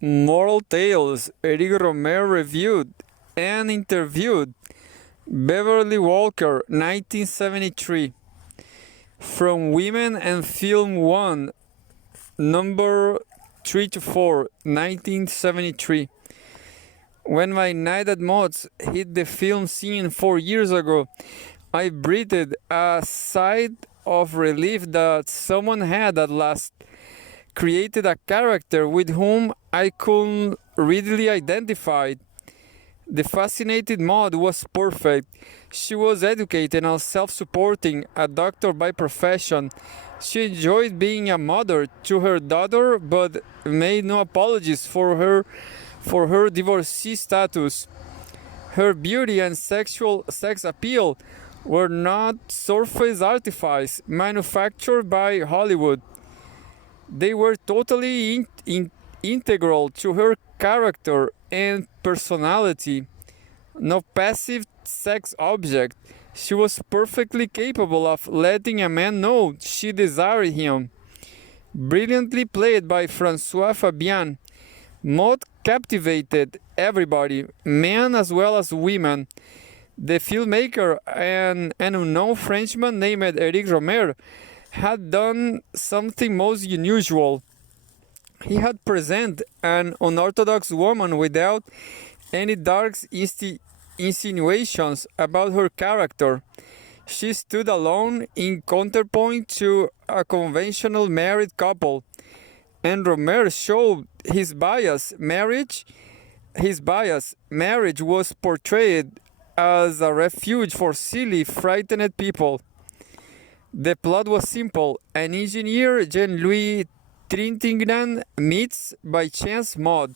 Moral Tales. Eric Rohmer reviewed and interviewed Beverly Walker, 1973. From Women and Film 1, number 3 to 4, 1973. When my night at Mott's hit the film scene 4 years ago, I breathed a sigh of relief that someone had at last created a character with whom I could readily identify. The fascinated Maud was perfect. She was educated and self-supporting, a doctor by profession. She enjoyed being a mother to her daughter, but made no apologies for her divorcee status. Her beauty and sex appeal were not surface artifice manufactured by Hollywood. They were totally integral to her character and personality. No passive sex object. She was perfectly capable of letting a man know she desired him. Brilliantly played by François Fabian, Maud captivated everybody, men as well as women. The filmmaker, an unknown Frenchman named Eric Rohmer, had done something most unusual. He had presented an unorthodox woman without any dark insinuations about her character. She stood alone in counterpoint to a conventional married couple, and Rohmer showed his bias. Marriage was portrayed as a refuge for silly, frightened people. The plot was simple. An engineer, Jean-Louis Trintignant, meets by chance Maud,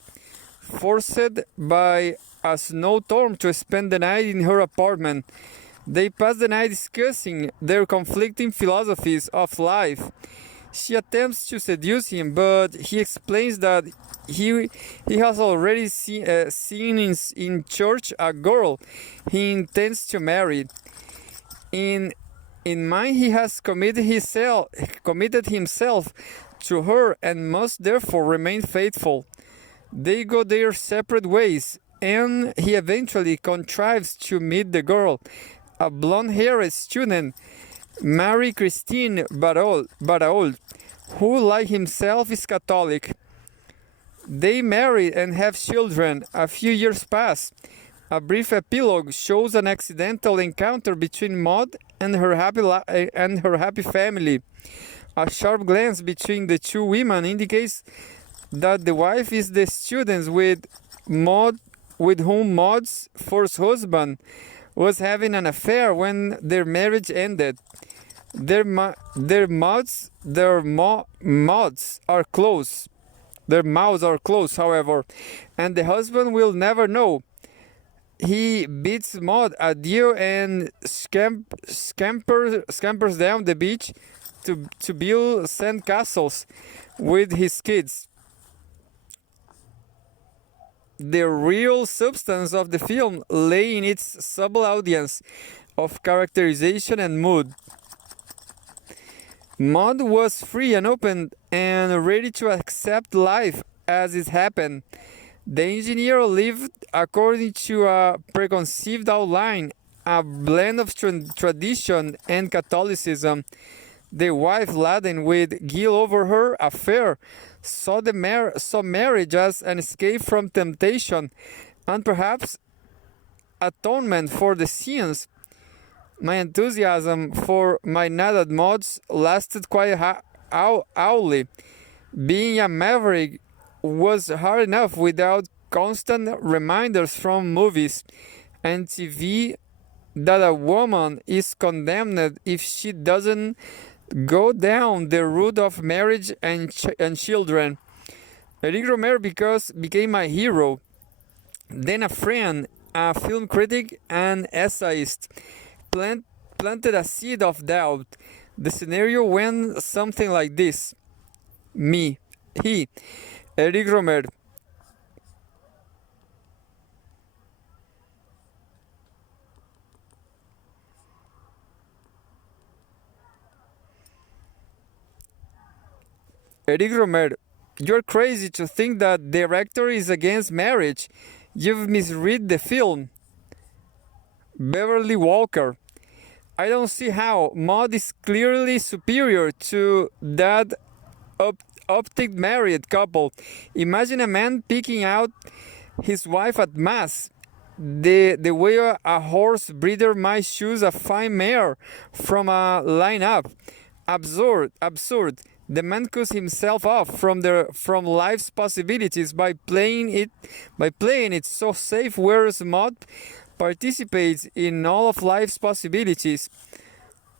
forced by a snowstorm to spend the night in her apartment. They pass the night discussing their conflicting philosophies of life. She attempts to seduce him, but he explains that he has already seen in church a girl he intends to marry. In mind, he has committed himself to her and must therefore remain faithful. They go their separate ways, and he eventually contrives to meet the girl, a blonde-haired student, Marie-Christine Baraol, who, like himself, is Catholic. They marry and have children. A few years pass. A brief epilogue shows an accidental encounter between Maud and her happy family. A sharp glance between the two women indicates that the wife is the student with whom Maud's first husband was having an affair when their marriage ended. Their mouths are closed. Their mouths are closed, however, and the husband will never know. He bids Maud adieu and scampers down the beach to build sand castles with his kids. The real substance of the film lay in its subtle audience of characterization and mood. Maud was free and open and ready to accept life as it happened. The engineer lived according to a preconceived outline, a blend of tradition and Catholicism. The wife, laden with guilt over her affair, saw marriage as an escape from temptation and perhaps atonement for the sins. My enthusiasm for my night at Mods lasted quite hourly. Being a maverick was hard enough without constant reminders from movies and TV that a woman is condemned if she doesn't go down the route of marriage and children. Eric Rohmer became my hero, then a friend, a film critic, and essayist. Planted a seed of doubt. The scenario went something like this. He, Eric Rohmer. Eric Rohmer, You're crazy to think that the director is against marriage. You've misread the film. Beverly Walker. I don't see how. Maud is clearly superior to that optic married couple. Imagine a man picking out his wife at mass. The way a horse breeder might choose a fine mare from a lineup. Absurd. The man cuts himself off from life's possibilities by playing it so safe, whereas Maud participates in all of life's possibilities.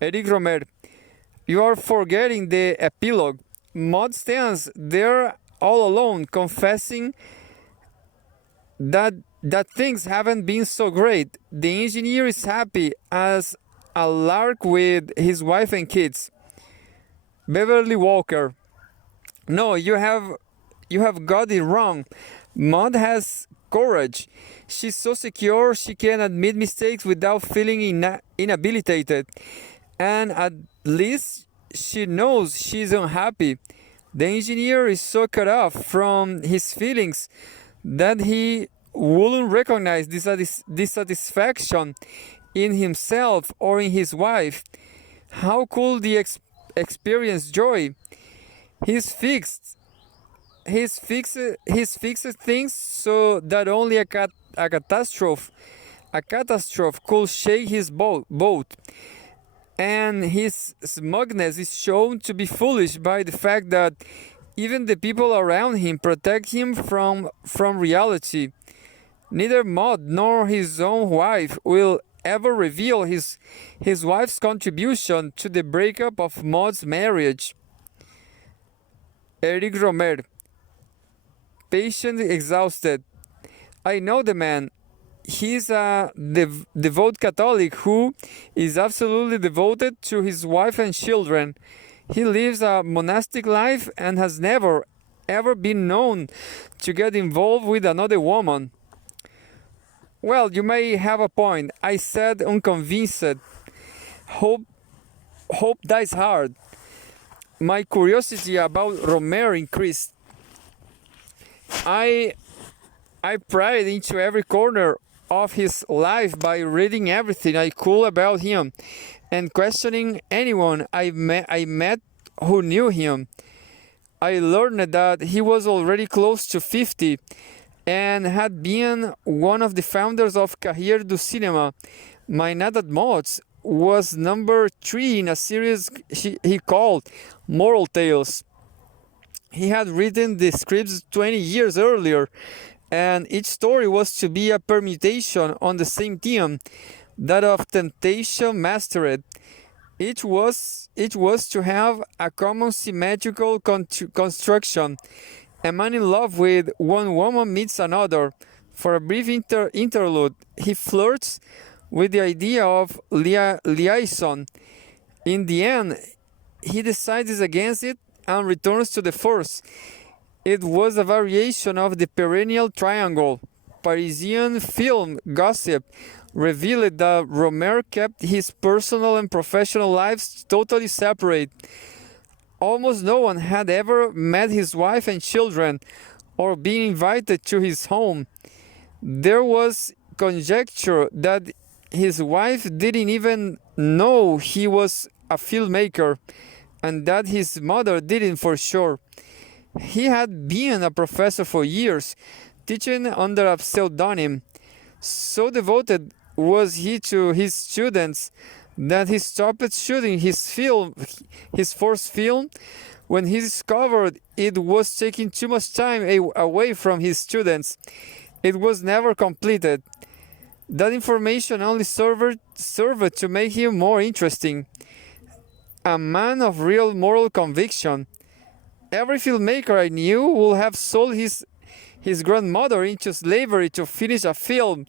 Eric Rohmer. You are forgetting the epilogue. Maud stands there all alone, confessing that things haven't been so great. The engineer is happy as a lark with his wife and kids. Beverly Walker. No, you have got it wrong. Maud has courage. She's so secure she can admit mistakes without feeling inhabilitated. And at least she knows she's unhappy. The engineer is so cut off from his feelings that he wouldn't recognize dissatisfaction in himself or in his wife. How could he experience joy? He's fixed things so that only a catastrophe could shake his boat. And his smugness is shown to be foolish by the fact that even the people around him protect him from reality. Neither Maud nor his own wife will ever reveal his wife's contribution to the breakup of Maud's marriage. Eric Rohmer. Patient, exhausted. I know the man. He's a devout Catholic who is absolutely devoted to his wife and children. He lives a monastic life and has never, ever been known to get involved with another woman. Well, you may have a point. I said unconvinced. Hope dies hard. My curiosity about Rohmer increased. I pried into every corner of his life by reading everything I could about him and questioning anyone I met who knew him. I learned that he was already close to 50 and had been one of the founders of Carrière du Cinéma. My Not That Much was number 3 in a series he called Moral Tales. He had written the scripts 20 years earlier, and each story was to be a permutation on the same theme, that of temptation mastered. Each was to have a common symmetrical construction. A man in love with one woman meets another. For a brief interlude, he flirts with the idea of liaison. In the end, he decides against it and returns to the first. It was a variation of the perennial triangle. Parisian film gossip revealed that Rohmer kept his personal and professional lives totally separate. Almost no one had ever met his wife and children or been invited to his home. There was conjecture that his wife didn't even know he was a filmmaker, and that his mother didn't for sure. He had been a professor for years, teaching under a pseudonym. So devoted was he to his students that he stopped shooting his first film, when he discovered it was taking too much time away from his students. It was never completed. That information only served to make him more interesting. A man of real moral conviction. Every filmmaker I knew would have sold his grandmother into slavery to finish a film.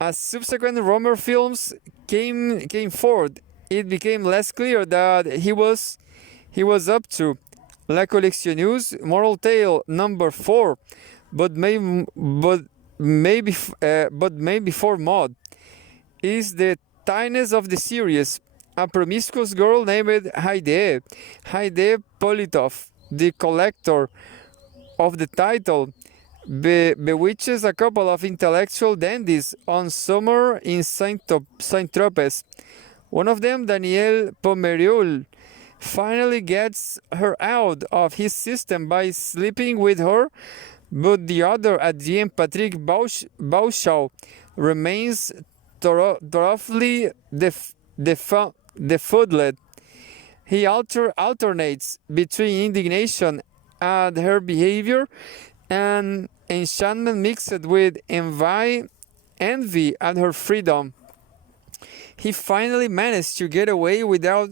As subsequent Rohmer films came forth, it became less clear that he was up to. La Collectionneuse, Moral Tale number 4, but maybe before Maud, is the tiniest of the series. A promiscuous girl named Haide Politov the collector of the title, bewitches a couple of intellectual dandies on summer in Saint-Tropez. One of them, Danielle Pomerol, finally gets her out of his system by sleeping with her, but the other, Adrien Patrick Bauchau, remains thoroughly befuddled. He alternates between indignation at her behavior and enchantment mixed with envy at her freedom. He finally managed to get away without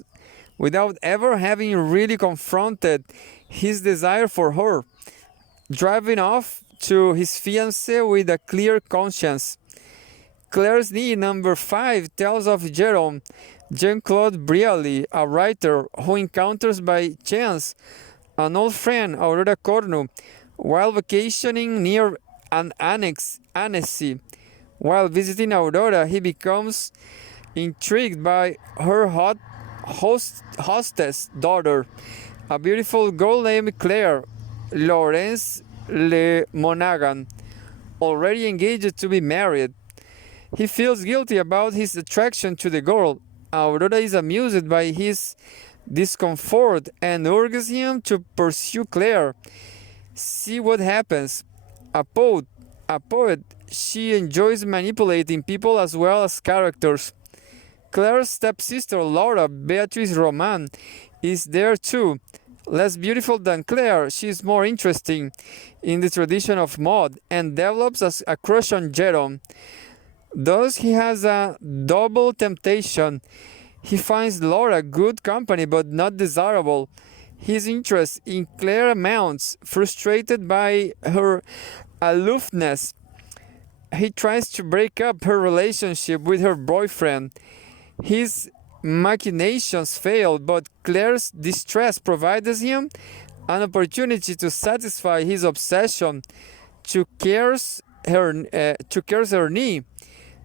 ever having really confronted his desire for her, driving off to his fiancée with a clear conscience. Claire's knee number 5 tells of Jerome, Jean-Claude Brialy, a writer who encounters by chance an old friend, Aurora Cornu, while vacationing near an Annecy. While visiting Aurora, he becomes intrigued by her hostess daughter, a beautiful girl named Claire Laurence Le Monaghan, already engaged to be married. He feels guilty about his attraction to the girl. Aurora is amused by his discomfort and urges him to pursue Claire. See what happens. A poet, she enjoys manipulating people as well as characters. Claire's stepsister Laura, Beatrice Roman, is there too. Less beautiful than Claire, she is more interesting in the tradition of Maud and develops a crush on Jerome. Thus, he has a double temptation. He finds Laura good company but not desirable. His interest in Claire amounts, frustrated by her aloofness. He tries to break up her relationship with her boyfriend. His machinations fail, but Claire's distress provides him an opportunity to satisfy his obsession to curse her knee.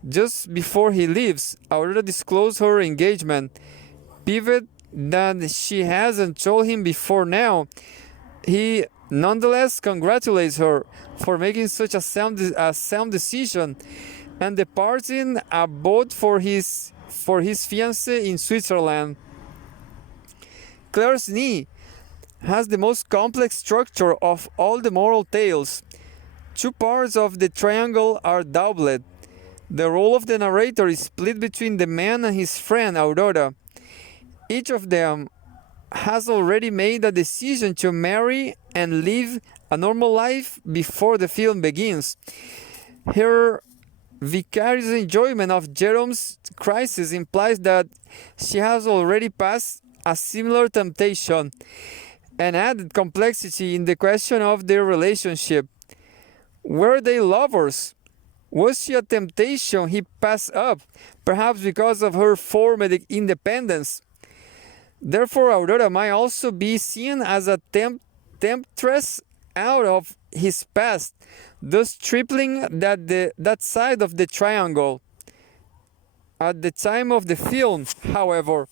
Just before he leaves, Aurora discloses her engagement. Pivot that she hasn't told him before now, he nonetheless congratulates her for making such a sound decision and departing abode for his fiancée in Switzerland. Claire's knee has the most complex structure of all the moral tales. Two parts of the triangle are doubled. The role of the narrator is split between the man and his friend Aurora. Each of them has already made a decision to marry and live a normal life before the film begins. Her vicarious enjoyment of Jerome's crisis implies that she has already passed a similar temptation, and added complexity in the question of their relationship. Were they lovers? Was she a temptation he passed up, perhaps because of her former independence? Therefore, Aurora might also be seen as a temptress out of his past, thus tripling that side of the triangle. At the time of the film, however,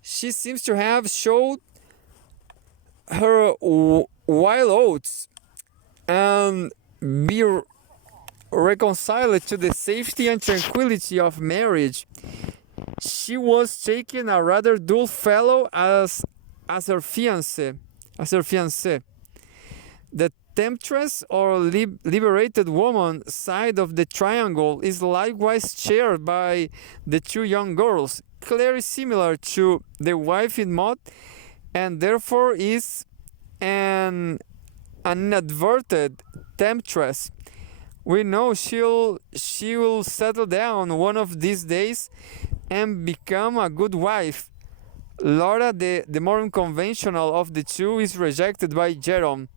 she seems to have showed her wild oats and be reconciled to the safety and tranquility of marriage. She was taking a rather dull fellow as her fiancé. The temptress or liberated woman side of the triangle is likewise shared by the two young girls. Claire is similar to the wife in Maud, and therefore is an inadvertent temptress. We know she will settle down one of these days and become a good wife. Laura, the more unconventional of the two, is rejected by Jerome.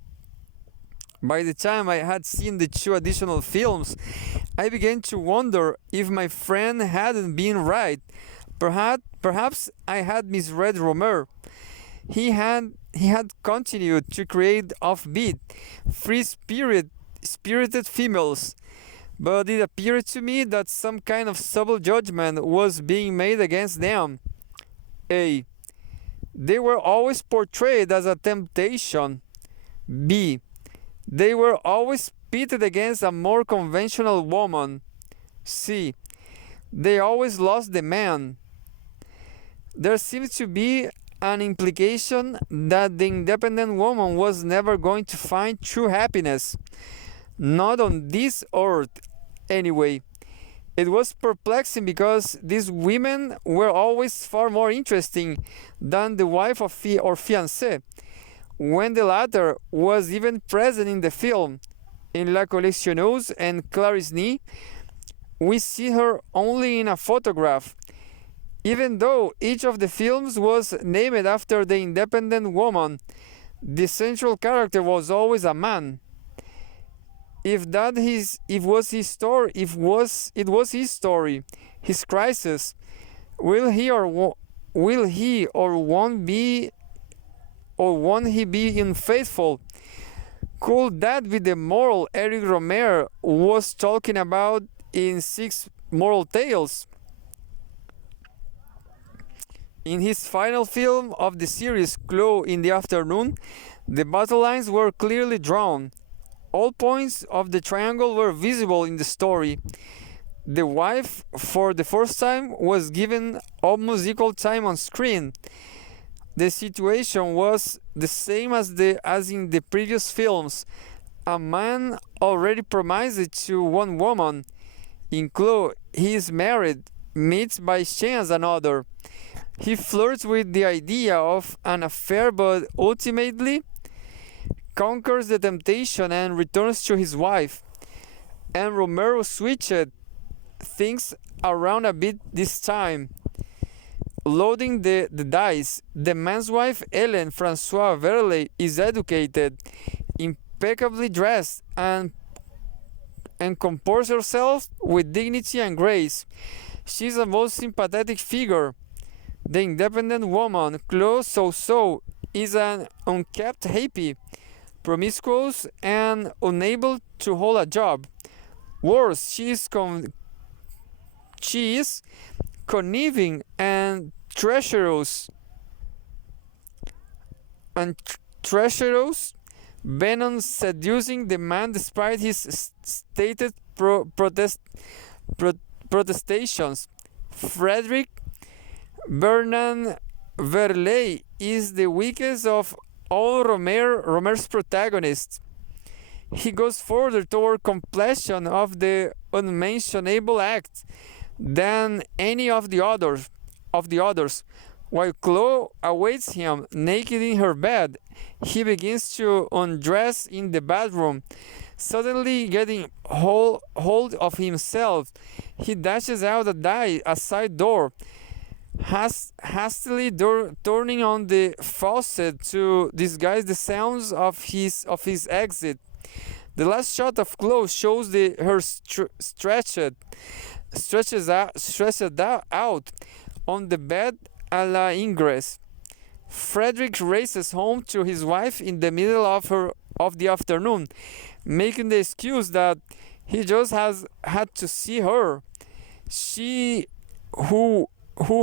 By the time I had seen the two additional films, I began to wonder if my friend hadn't been right. Perhaps I had misread Rohmer. He had continued to create offbeat, free-spirited females, but it appeared to me that some kind of subtle judgment was being made against them. A. They were always portrayed as a temptation. B. They were always pitted against a more conventional woman. C. They always lost the man. There seems to be an implication that the independent woman was never going to find true happiness. Not on this earth, anyway. It was perplexing because these women were always far more interesting than the wife or fiancée, when the latter was even present in the film. In La Collectionneuse and Clarisny, we see her only in a photograph. Even though each of the films was named after the independent woman, the central character was always a man. It was his story, his crisis. Will he or won't he be unfaithful? Could that be the moral Eric Rohmer was talking about in Six Moral Tales? In his final film of the series, Glow in the Afternoon, the battle lines were clearly drawn. All points of the triangle were visible in the story. The wife, for the first time, was given almost equal time on screen. The situation was the same as in the previous films. A man already promised to one woman. In Glow, he is married, meets by chance another. He flirts with the idea of an affair, but ultimately conquers the temptation and returns to his wife. And Romero switched things around a bit this time, loading the dice. The man's wife, Ellen Francois Beverly, is educated, impeccably dressed, and composes herself with dignity and grace. She's a most sympathetic figure. The independent woman, Chloe So, is an unkept hippie, promiscuous and unable to hold a job. Worse, she is conniving and treacherous. Bent on seducing the man despite his stated protestations. Frederick Bernard Verley is the weakest of all Rohmer's protagonists. He goes further toward completion of the unmentionable act than any of the others. While Chloe awaits him naked in her bed, he begins to undress in the bathroom. Suddenly getting hold of himself, he dashes out a side door, hastily turning on the faucet to disguise the sounds of his exit. The last shot of Chloe shows her stretched out on the bed a la ingress. Frederick races home to his wife in the middle of the afternoon, making the excuse that he just has had to see her. She, who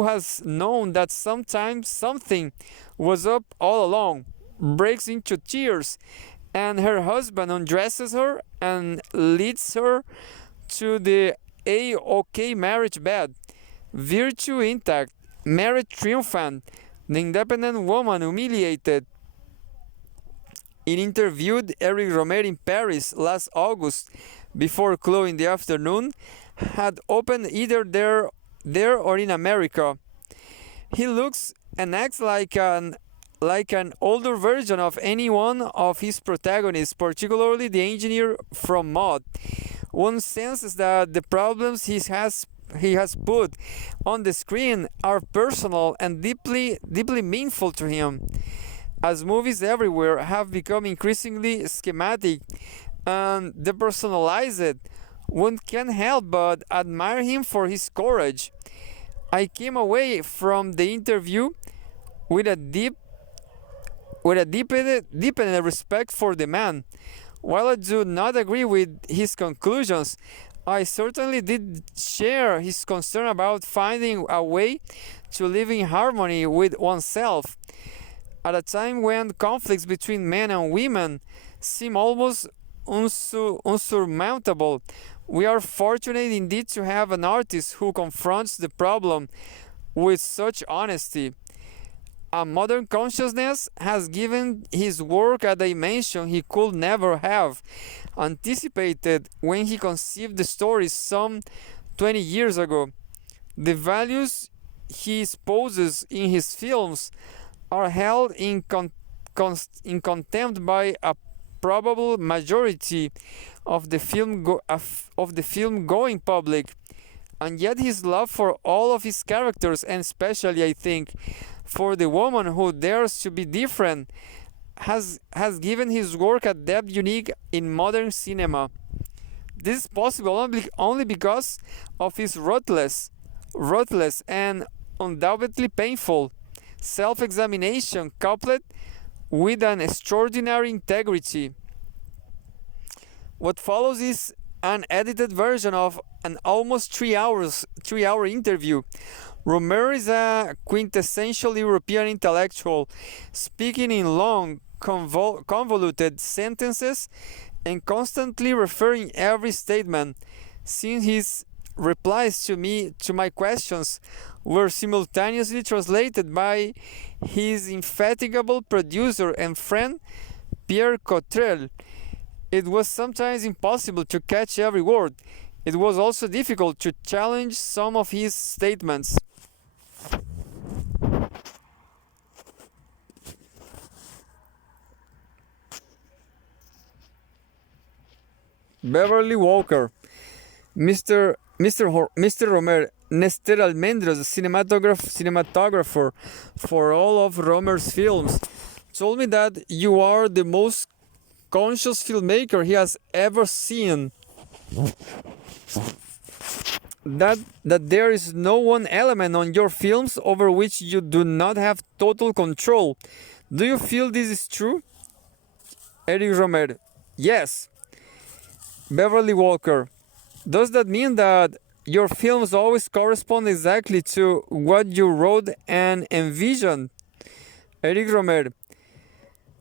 has known that sometimes something was up all along, breaks into tears, and her husband undresses her and leads her to the A-OK marriage bed. Virtue intact, marriage triumphant, the independent woman humiliated. In interviewed Eric Rohmer in Paris last August, before Chloe in the Afternoon had opened either there or in America. He looks and acts like an older version of any one of his protagonists, particularly the engineer from Maude. One senses that the problems he has put on the screen are personal and deeply meaningful to him. As movies everywhere have become increasingly schematic and depersonalized, one can't help but admire him for his courage. I came away from the interview with a deepened respect for the man. While I do not agree with his conclusions, I certainly did share his concern about finding a way to live in harmony with oneself. At a time when conflicts between men and women seem almost unsurmountable, we are fortunate indeed to have an artist who confronts the problem with such honesty. A modern consciousness has given his work a dimension he could never have anticipated when he conceived the story some 20 years ago. The values he espouses in his films are held in contempt by a probable majority of the film going public, and yet his love for all of his characters, and especially I think for the woman who dares to be different, has given his work a depth unique in modern cinema. This is possible only because of his ruthless and undoubtedly painful self-examination coupled with an extraordinary integrity. What follows is an edited version of an almost 3 hour interview. Rohmer is a quintessential European intellectual, speaking in long, convoluted sentences and constantly referring every statement. Since his replies to my questions were simultaneously translated by his indefatigable producer and friend Pierre Cottrell, it was sometimes impossible to catch every word. It was also difficult to challenge some of his statements. Beverly Walker, Mr. Rohmer, Nestor Almendros, cinematographer for all of Rohmer's films, told me that you are the most conscious filmmaker he has ever seen. That there is no one element on your films over which you do not have total control. Do you feel this is true? Eric Rohmer: yes. Beverly Walker: does that mean that your films always correspond exactly to what you wrote and envisioned? Eric Rohmer: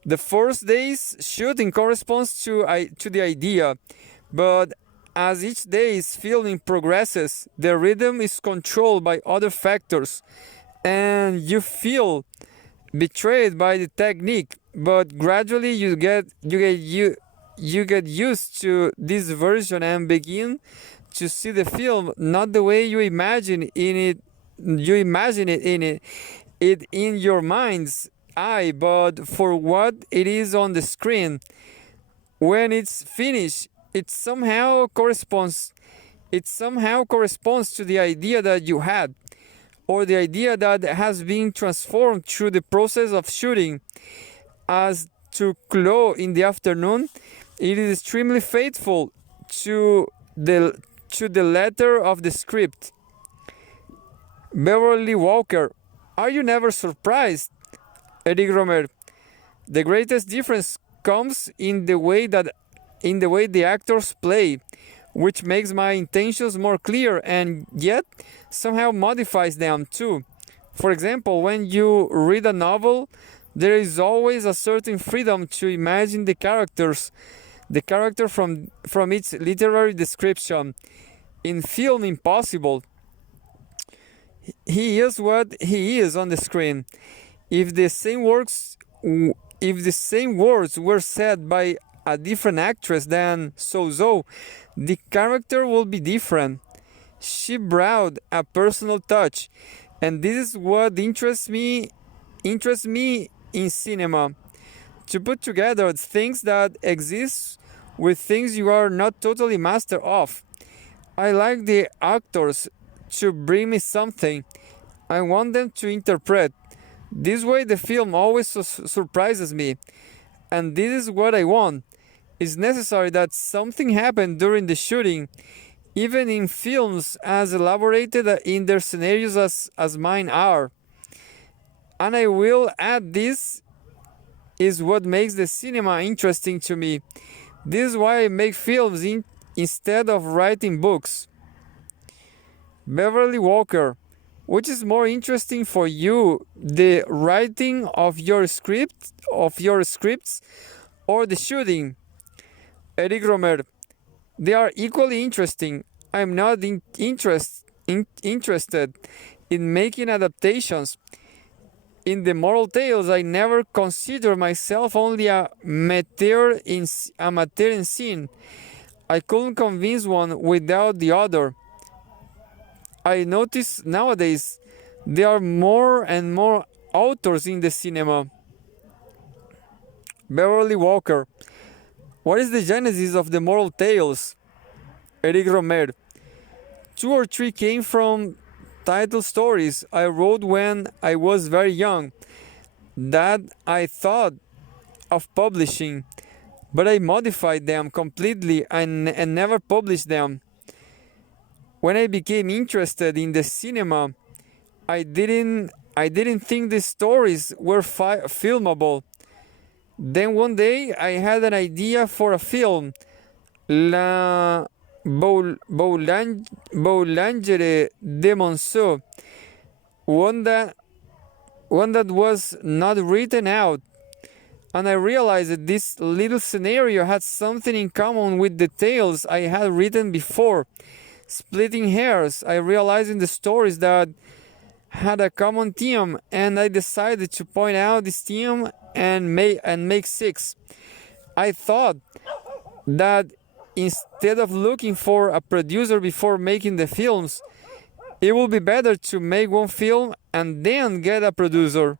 the first day's shooting corresponds to the idea, but as each day's filming progresses, the rhythm is controlled by other factors, and you feel betrayed by the technique. But gradually, you get used to this version and begin to see the film not the way you imagine it in your mind's eye, but for what it is on the screen. When it's finished, it somehow corresponds to the idea that you had, or the idea that has been transformed through the process of shooting. As to Chloe in the afternoon, it is extremely faithful to the letter of the script. Beverly Walker: are you never surprised? Eric Rohmer: the greatest difference comes in the way the actors play, which makes my intentions more clear and yet somehow modifies them too. For example, when you read a novel, there is always a certain freedom to imagine the character from its literary description. In film, impossible. He is what he is on the screen. If the same words were said by a different actress than Sozo, the character will be different. She brought a personal touch, and this is what interests me in cinema. To put together things that exist with things you are not totally master of. I like the actors to bring me something. I want them to interpret. This way the film always surprises me. And this is what I want. It's necessary that something happen during the shooting, even in films as elaborated in their scenarios as mine are. And I will add, this is what makes the cinema interesting to me. This is why I make films instead of writing books. Beverly Walker, which is more interesting for you, the writing of your scripts, or the shooting? Eric Rohmer, they are equally interesting. I'm not interested in making adaptations. In the moral tales, I never consider myself only a amateur in scene. I couldn't convince one without the other. I notice nowadays there are more and more authors in the cinema. Beverly Walker, what is the genesis of the moral tales? Eric Rohmer, 2 or 3 came from title stories I wrote when I was very young that I thought of publishing, but I modified them completely and never published them. When I became interested in the cinema, I didn't think the stories were filmable. Then one day I had an idea for a film, La Boulangere de Monceau, one that was not written out, and I realized that this little scenario had something in common with the tales I had written before. Splitting hairs, I realized in the stories that had a common theme, and I decided to point out this theme and make 6. I thought that instead of looking for a producer before making the films, it would be better to make one film and then get a producer.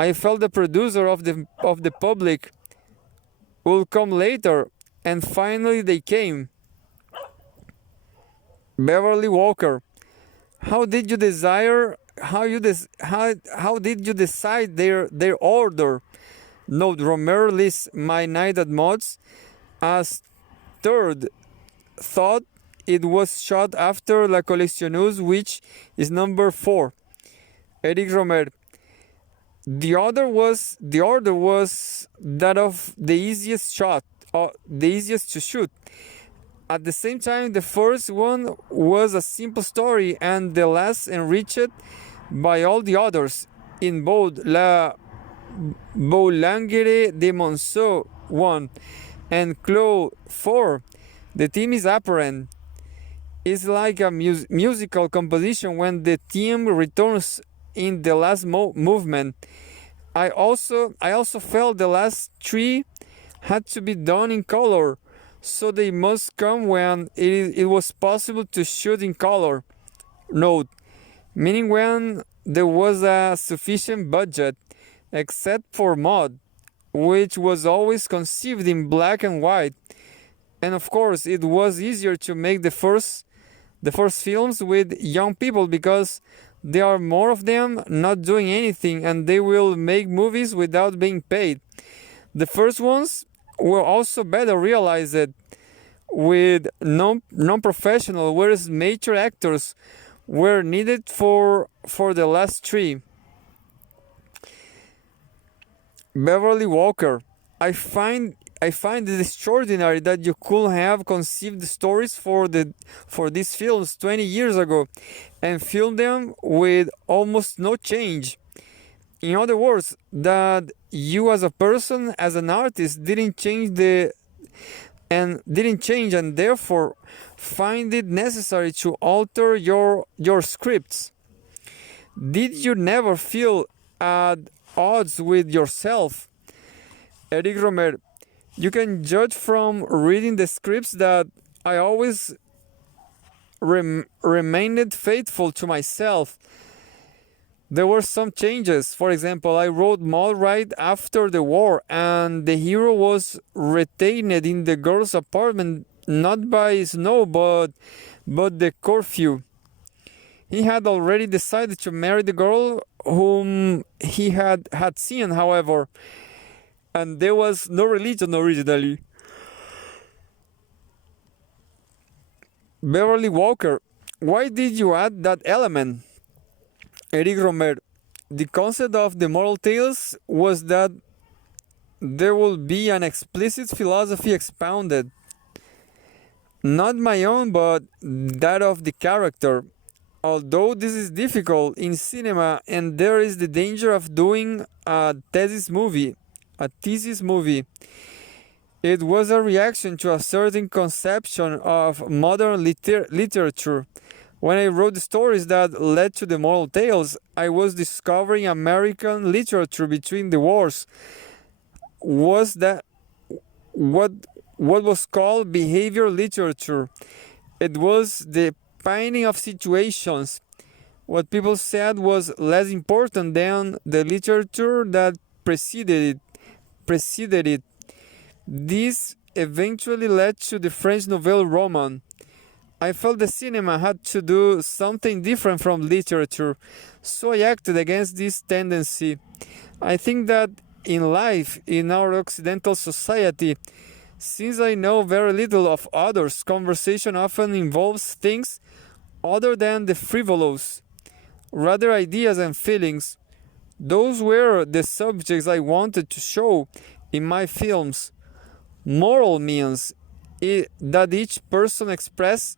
I felt the producer of the public will come later, and finally they came. Beverly Walker, how did you decide their order? Note, Rohmer lists My Night at Mods as third. Thought it was shot after La Collectionneuse, which is number 4. Eric Rohmer, the order was that of the easiest to shoot. At the same time, the first one was a simple story, and the last enriched by all the others. In both La Boulangere de Monceau 1 and Clos 4, the theme is apparent. It's like a musical composition when the theme returns in the last movement. I also felt the last 3 had to be done in color, so they must come when it was possible to shoot in color. Note, meaning when there was a sufficient budget, except for Maud, which was always conceived in black and white. And of course, it was easier to make the first films with young people because there are more of them not doing anything, and they will make movies without being paid. The first ones were also better realized with non-professional, whereas major actors were needed for the last 3. Beverly Walker, I find it extraordinary that you could have conceived the stories for these films 20 years ago and filmed them with almost no change. In other words, that you as a person, as an artist, didn't change and therefore find it necessary to alter your scripts. Did you never feel at odds with yourself? Eric Rohmer, you can judge from reading the scripts that I always remained faithful to myself. There were some changes. For example, I wrote Maud right after the war, and the hero was retained in the girl's apartment not by snow but the curfew. He had already decided to marry the girl whom he had seen, however, and there was no religion originally. Beverly Walker, why did you add that element? Eric Rohmer, the concept of the moral tales was that there will be an explicit philosophy expounded. not my own, but that of the character. Although this is difficult in cinema, and there is the danger of doing a thesis movie. It was a reaction to a certain conception of modern literature. When I wrote the stories that led to the moral tales, I was discovering American literature between the wars. Was that what was called behavior literature? It was the painting of situations. What people said was less important than the literature that preceded it. This eventually led to the French novel Roman. I felt the cinema had to do something different from literature, so I acted against this tendency. I think that in life, in our Occidental society, since I know very little of others, conversation often involves things other than the frivolous, rather ideas and feelings. Those were the subjects I wanted to show in my films. Moral means that each person expresses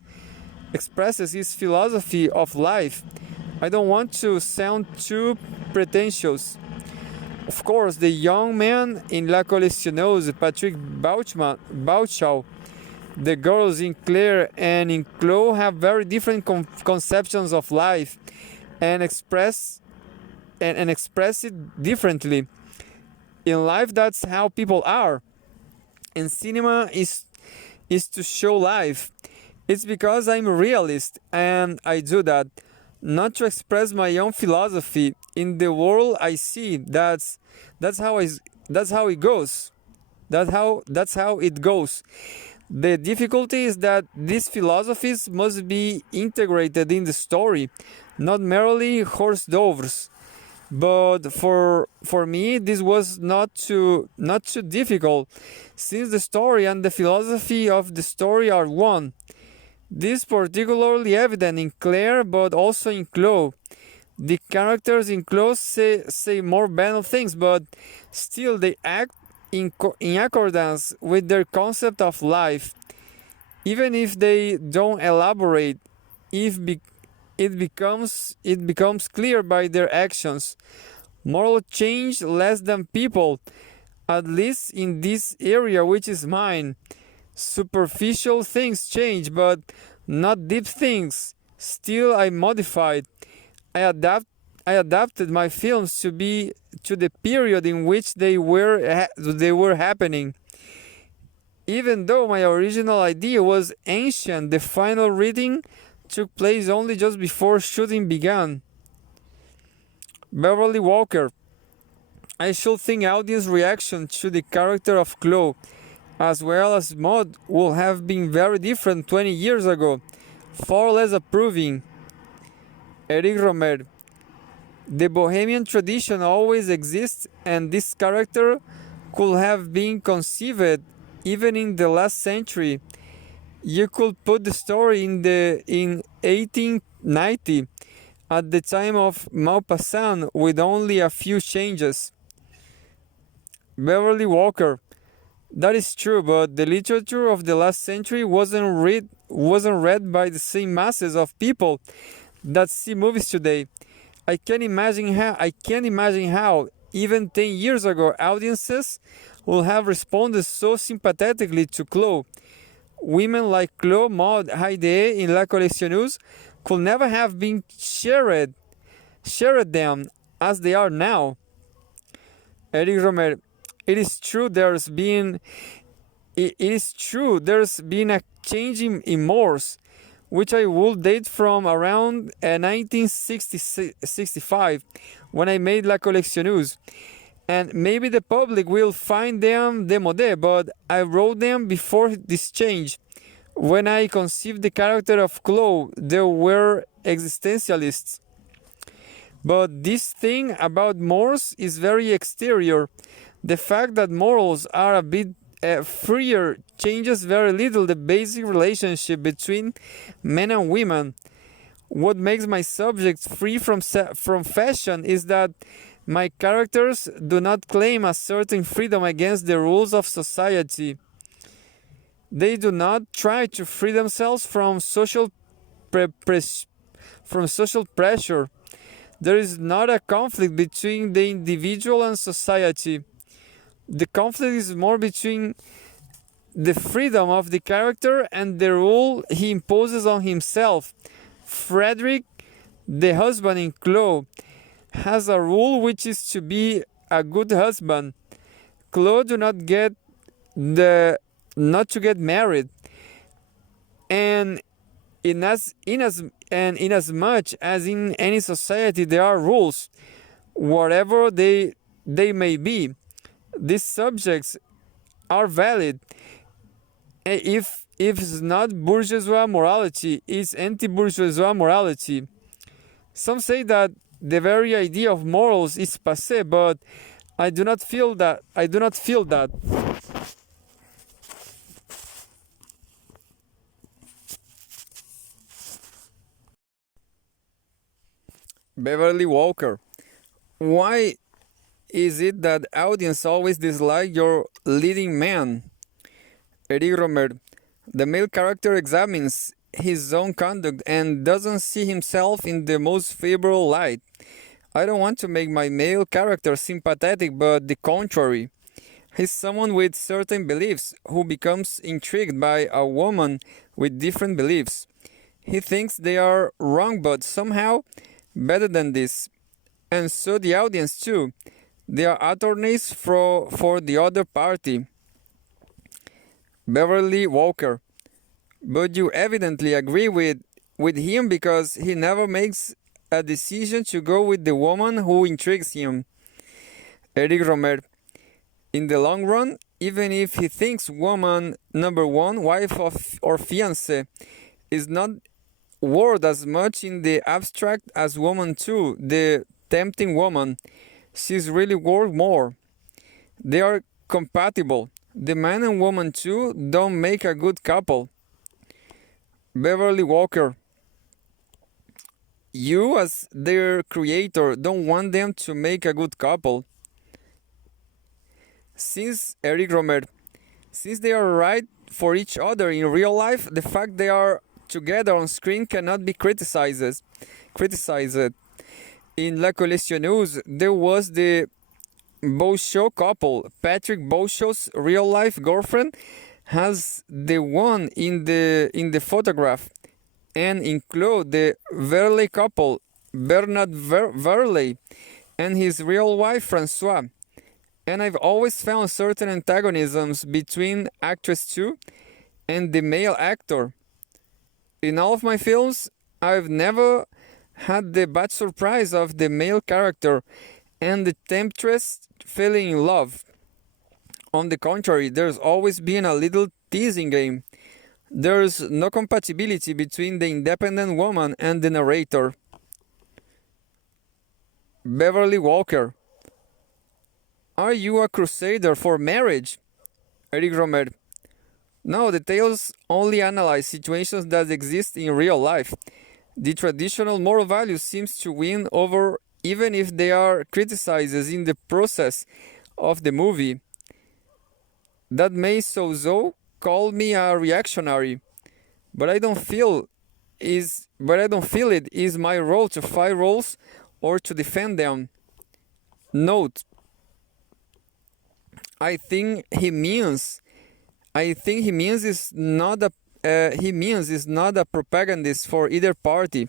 his philosophy of life. I don't want to sound too pretentious. Of course, the young man in La Collectionneuse, Patrick Bauchau, the girls in Claire and in Chloe have very different conceptions of life and express it differently. In life, that's how people are. And cinema is to show life. It's because I'm a realist and I do that, not to express my own philosophy. In the world I see, that's how it goes. That's how it goes. The difficulty is that these philosophies must be integrated in the story, not merely hors d'oeuvres. But for me, this was not too difficult, since the story and the philosophy of the story are one. This is particularly evident in Claire, but also in Chloe. The characters in Chloe say more banal things, but still they act in accordance with their concept of life. Even if they don't elaborate, it becomes clear by their actions. Moral change less than people, at least in this area which is mine. Superficial things change, but not deep things. Still, I modified. I adapted my films to the period in which they were happening. Even though my original idea was ancient, the final reading took place only just before shooting began. Beverly Walker. I should think audience reaction to the character of Chloe, as well as Maud, would have been very different 20 years ago, far less approving. Eric Rohmer. The Bohemian tradition always exists, and this character could have been conceived even in the last century. You could put the story in 1890, at the time of Maupassant, with only a few changes. Beverly Walker. That is true, but the literature of the last century wasn't read by the same masses of people that see movies today. I can't imagine how even 10 years ago audiences would have responded so sympathetically to Chloe. Women like Chloe, Maud, Haide in La Collectionneuse could never have been shared them as they are now. Eric Rohmer. It is true there's been a change in Morse, which I would date from around 1965, when I made La Collectionneuse. And maybe the public will find them démodé, but I wrote them before this change. When I conceived the character of Chloe, they were existentialists. But this thing about Morse is very exterior. The fact that morals are a bit freer changes very little the basic relationship between men and women. What makes my subjects free from fashion is that my characters do not claim a certain freedom against the rules of society. They do not try to free themselves from from social pressure. There is not a conflict between the individual and society. The conflict is more between the freedom of the character and the rule he imposes on himself. Frederick, the husband in Chloe, has a rule which is to be a good husband. Chloe do not get not to get married, and in as much as in any society there are rules, whatever they may be, these subjects are valid. If it's not bourgeois morality, it's anti-bourgeois morality. Some say that the very idea of morals is passé, but I do not feel that. Beverly Walker. Why is it that audience always dislike your leading man? Eric Rohmer. The male character examines his own conduct and doesn't see himself in the most favorable light. I don't want to make my male character sympathetic, but the contrary. He's someone with certain beliefs who becomes intrigued by a woman with different beliefs. He thinks they are wrong, but somehow better than this. And so the audience too. They are attorneys for the other party. Beverly Walker. But you evidently agree with him because he never makes a decision to go with the woman who intrigues him. Eric Rohmer. In the long run, even if he thinks woman number one, wife or fiancé, is not worth as much in the abstract as woman two, the tempting woman, she's really worth more. They are compatible. The man and woman two don't make a good couple. Beverly Walker. You, as their creator, don't want them to make a good couple. Since Eric Rohmer. Since they are right for each other in real life, the fact they are together on screen cannot be criticized. In La Collectionneuse, there was the Beauchot couple. Patrick Beauchot's real life girlfriend has the one in the photograph, and include the Verley couple, Bernard Verley, and his real wife François. And I've always found certain antagonisms between actress 2 and the male actor. In all of my films, I've never had the bad surprise of the male character and the temptress falling in love. On the contrary, there's always been a little teasing game. There's no compatibility between the independent woman and the narrator. Beverly Walker. Are you a crusader for marriage? Eric Rohmer. No, the tales only analyze situations that exist in real life. The traditional moral value seems to win over even if they are criticized in the process of the movie. That may so call me a reactionary, but I don't feel it is my role to fight roles or to defend them. Note. I think he means is not a propagandist for either party.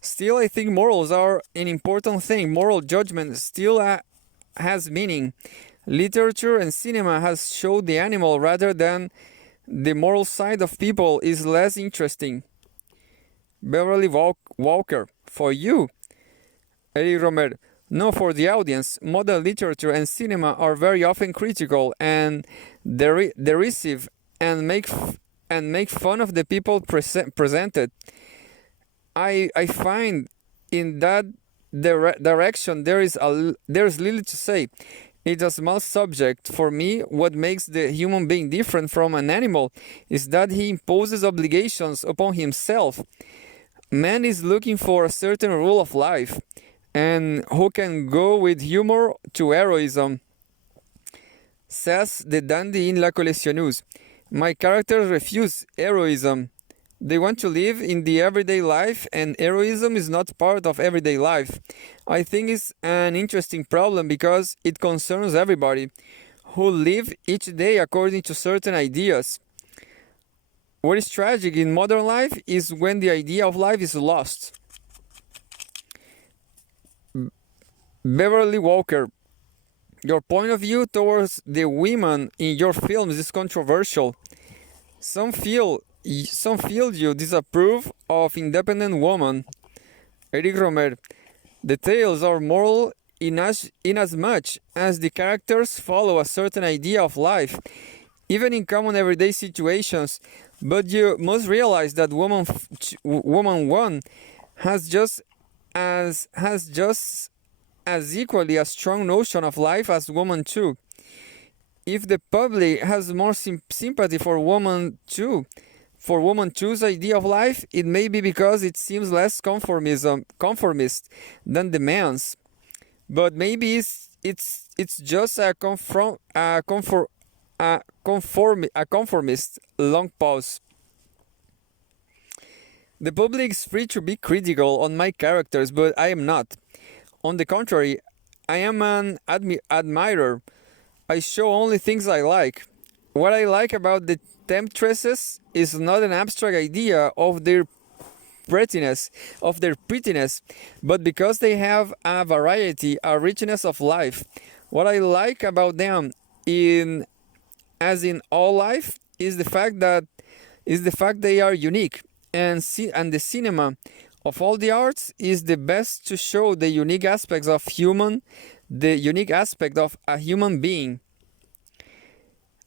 Still, I think morals are an important thing. Moral judgment still has meaning. Literature and cinema has showed the animal rather than the moral side of people is less interesting. Beverly Walker. For you, Eric Rohmer. No, for the audience. Modern literature and cinema are very often critical and derisive and make fun of the people presented. I find in that direction there's little to say. It's a small subject. For me, what makes the human being different from an animal is that he imposes obligations upon himself. Man is looking for a certain rule of life, and who can go with humor to heroism. Says the dandy in La Collectionneuse. My characters refuse heroism. They want to live in the everyday life, and heroism is not part of everyday life. I think it's an interesting problem because it concerns everybody who live each day according to certain ideas. What is tragic in modern life is when the idea of life is lost. Beverly Walker, your point of view towards the women in your films is controversial. Some feel you disapprove of independent women. Eric Rohmer, the tales are moral in as much as the characters follow a certain idea of life, even in common everyday situations. But you must realize that woman one has just as equally a strong notion of life as woman two. If the public has more sympathy for woman two, for woman two's idea of life, it may be because it seems less conformist than the man's. But maybe it's just a conformist. Long pause. The public is free to be critical on my characters, but I am not. On the contrary, I am an admirer. I show only things I like. What I like about the temptresses is not an abstract idea of their prettiness, but because they have a variety, a richness of life. What I like about them, as in all life, is the fact they are unique, and the cinema of all the arts is the best to show the unique aspect of a human being.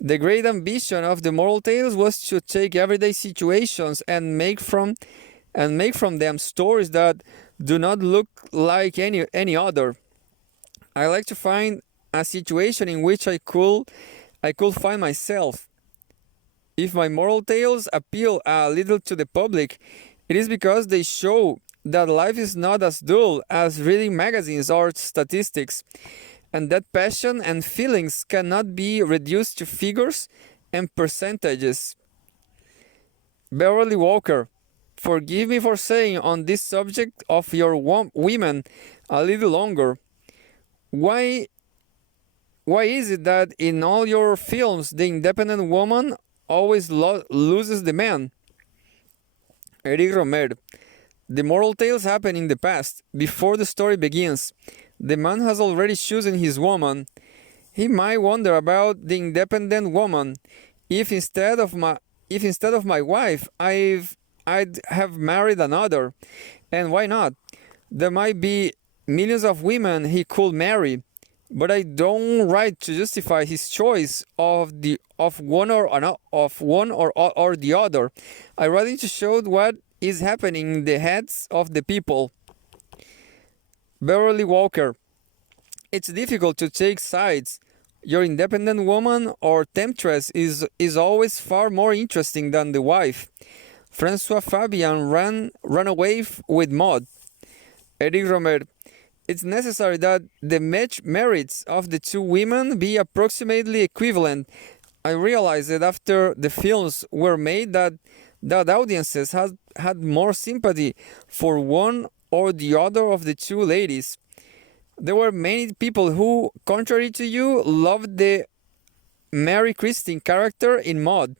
The great ambition of the moral tales was to take everyday situations and make from them stories that do not look like any other. I like to find a situation in which I could find myself. If my moral tales appeal a little to the public, it is because they show that life is not as dull as reading magazines or statistics, and that passion and feelings cannot be reduced to figures and percentages. Beverly Walker, forgive me for staying on this subject of your women a little longer. Why is it that in all your films the independent woman always loses the man? Eric Rohmer, the moral tales happen in the past, before the story begins. The man has already chosen his woman. He might wonder about the independent woman. If instead of my wife, I'd have married another. And why not? There might be millions of women he could marry, but I don't right to justify his choice of one or the other. I rather to show what is happening in the heads of the people. Beverly Walker, it's difficult to take sides. Your independent woman or temptress is always far more interesting than the wife. Francois Fabian ran away with Maud. Eric Rohmer, it's necessary that the merits of the two women be approximately equivalent. I realized that after the films were made that audiences had more sympathy for one or the other of the two ladies. There were many people who, contrary to you, loved the Mary Christine character in Maud,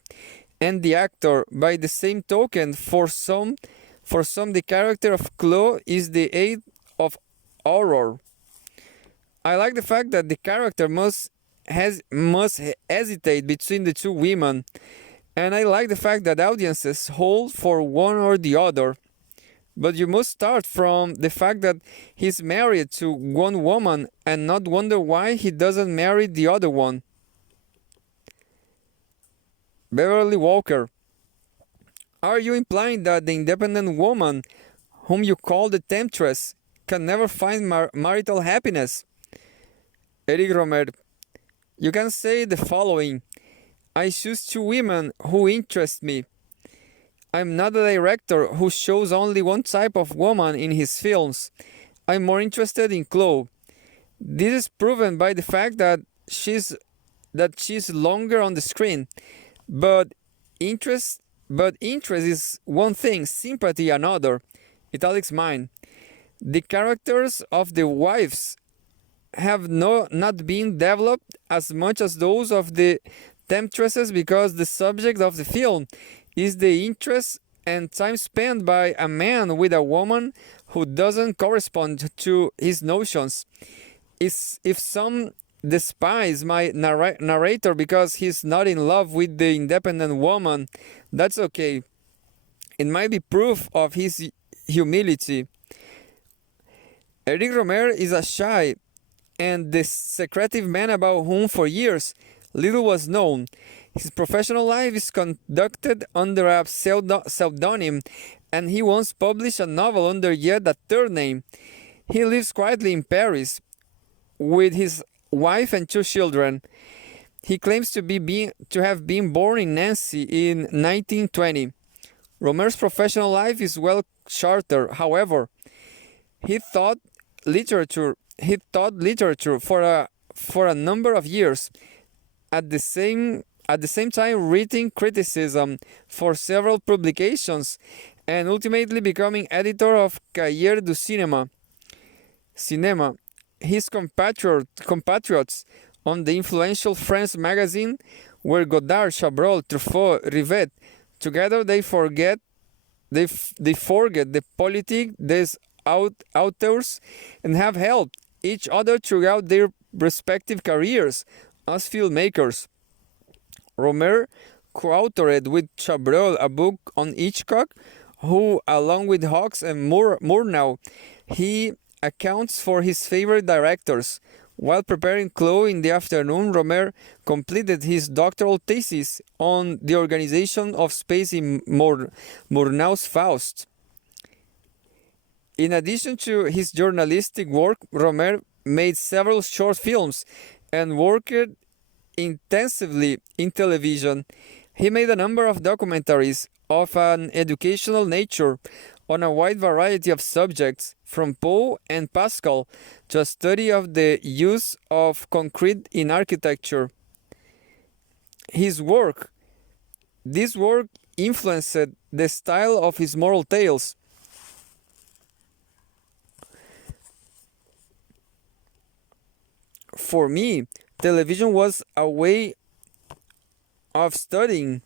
and the actor. By the same token, for some the character of Chloe is the aid of Aurore. I like the fact that the character must hesitate between the two women, and I like the fact that audiences hold for one or the other. But you must start from the fact that he's married to one woman and not wonder why he doesn't marry the other one. Beverly Walker, are you implying that the independent woman, whom you call the temptress, can never find marital happiness? Eric Rohmer, you can say the following: I choose two women who interest me. I'm not a director who shows only one type of woman in his films. I'm more interested in Chloe. This is proven by the fact that she's longer on the screen. But interest but interest is one thing, sympathy another. Italics mine. The characters of the wives have not been developed as much as those of the temptresses because the subject of the film is the interest and time spent by a man with a woman who doesn't correspond to his notions. If some despise my narrator because he's not in love with the independent woman, that's okay. It might be proof of his humility. Eric Rohmer is a shy and the secretive man about whom for years little was known. His professional life is conducted under a pseudonym, and he once published a novel under yet a third name. He lives quietly in Paris with his wife and 2 children. He claims to have been born in Nancy in 1920. Rohmer's professional life is well charted. However, he taught literature for a number of years. At the same time writing criticism for several publications and ultimately becoming editor of Cahiers du Cinéma. His compatriots on the influential French magazine were Godard, Chabrol, Truffaut, Rivet. Together they forget the politic these authors and have helped each other throughout their respective careers as filmmakers. Rohmer co-authored with Chabrol a book on Hitchcock, who, along with Hawks and Murnau, he accounts for his favorite directors. While preparing Chloe in the afternoon, Rohmer completed his doctoral thesis on the organization of space in Murnau's Faust. In addition to his journalistic work, Rohmer made several short films and worked intensively in television. He made a number of documentaries of an educational nature on a wide variety of subjects, from Poe and Pascal to a study of the use of concrete in architecture. This work influenced the style of his moral tales. For me, television was a way of studying.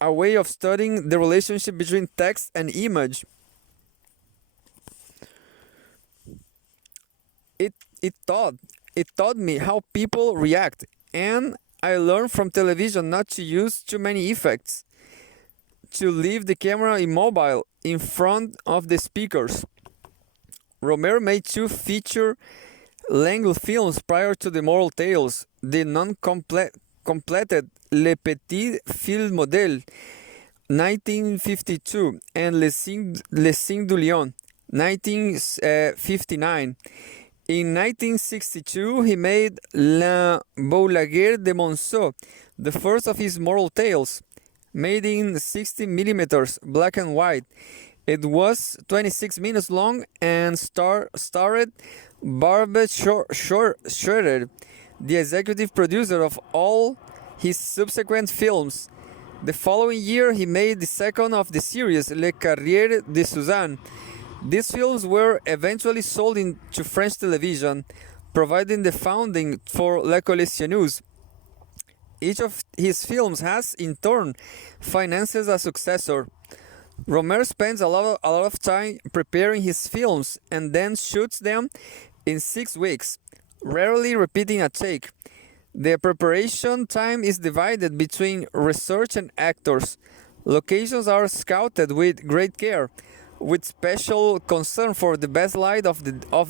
A way of studying the relationship between text and image. It taught me how people react, and I learned from television not to use too many effects, to leave the camera immobile in front of the speakers. Rohmer made 2 feature-length films prior to the moral tales: the non-completed Le Petit Film Modèle, 1952, and Les Signes du Lion, 1959. In 1962, he made La Boulaguer de Monceau, the first of his moral tales, made in 60mm black and white. It was 26 minutes long and starred Barbet Schroeder, the executive producer of all his subsequent films. The following year, he made the second of the series, Le Carrière de Suzanne. These films were eventually sold to French television, providing the funding for La Collectionneuse. Each of his films has, in turn, financed a successor. Rohmer spends a lot of time preparing his films and then shoots them in 6 weeks, rarely repeating a take. The preparation time is divided between research and actors. Locations are scouted with great care, with special concern for the best light of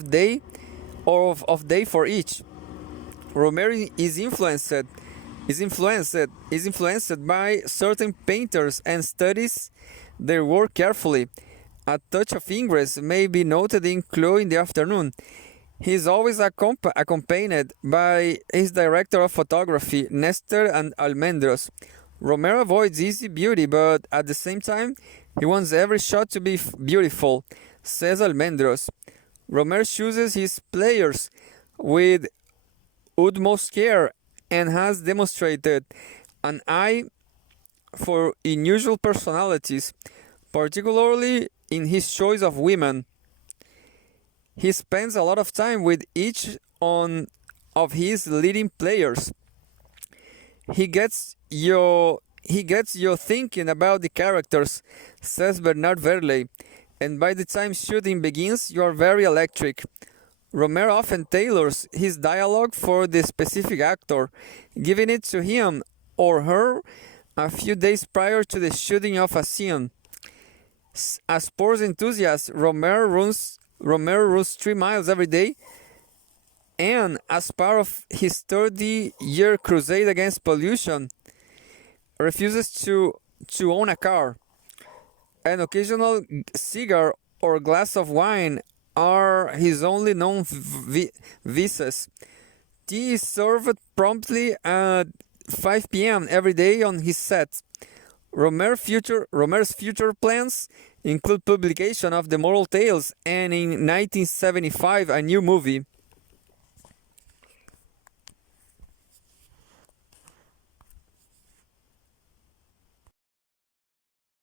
day for each. Rohmer is influenced by certain painters and studies their work carefully. A touch of Ingres may be noted in Chloe in the Afternoon. He is always accompanied by his director of photography, Nestor and Almendros. Rohmer avoids easy beauty, but at the same time, he wants every shot to be beautiful, says Almendros. Rohmer chooses his players with utmost care and has demonstrated an eye for unusual personalities, particularly in his choice of women. He spends a lot of time with each of his leading players. He gets you thinking about the characters, says Bernard Verley, and by the time shooting begins, you are very electric. Rohmer often tailors his dialogue for the specific actor, giving it to him or her a few days prior to the shooting of a scene. As sports enthusiast, Rohmer runs 3 miles every day, and as part of his 30-year crusade against pollution, refuses to own a car. An occasional cigar or glass of wine are his only known vices. Tea is served promptly at 5 p.m. every day on his set. Rohmer's future plans include publication of the Moral Tales and in 1975 a new movie.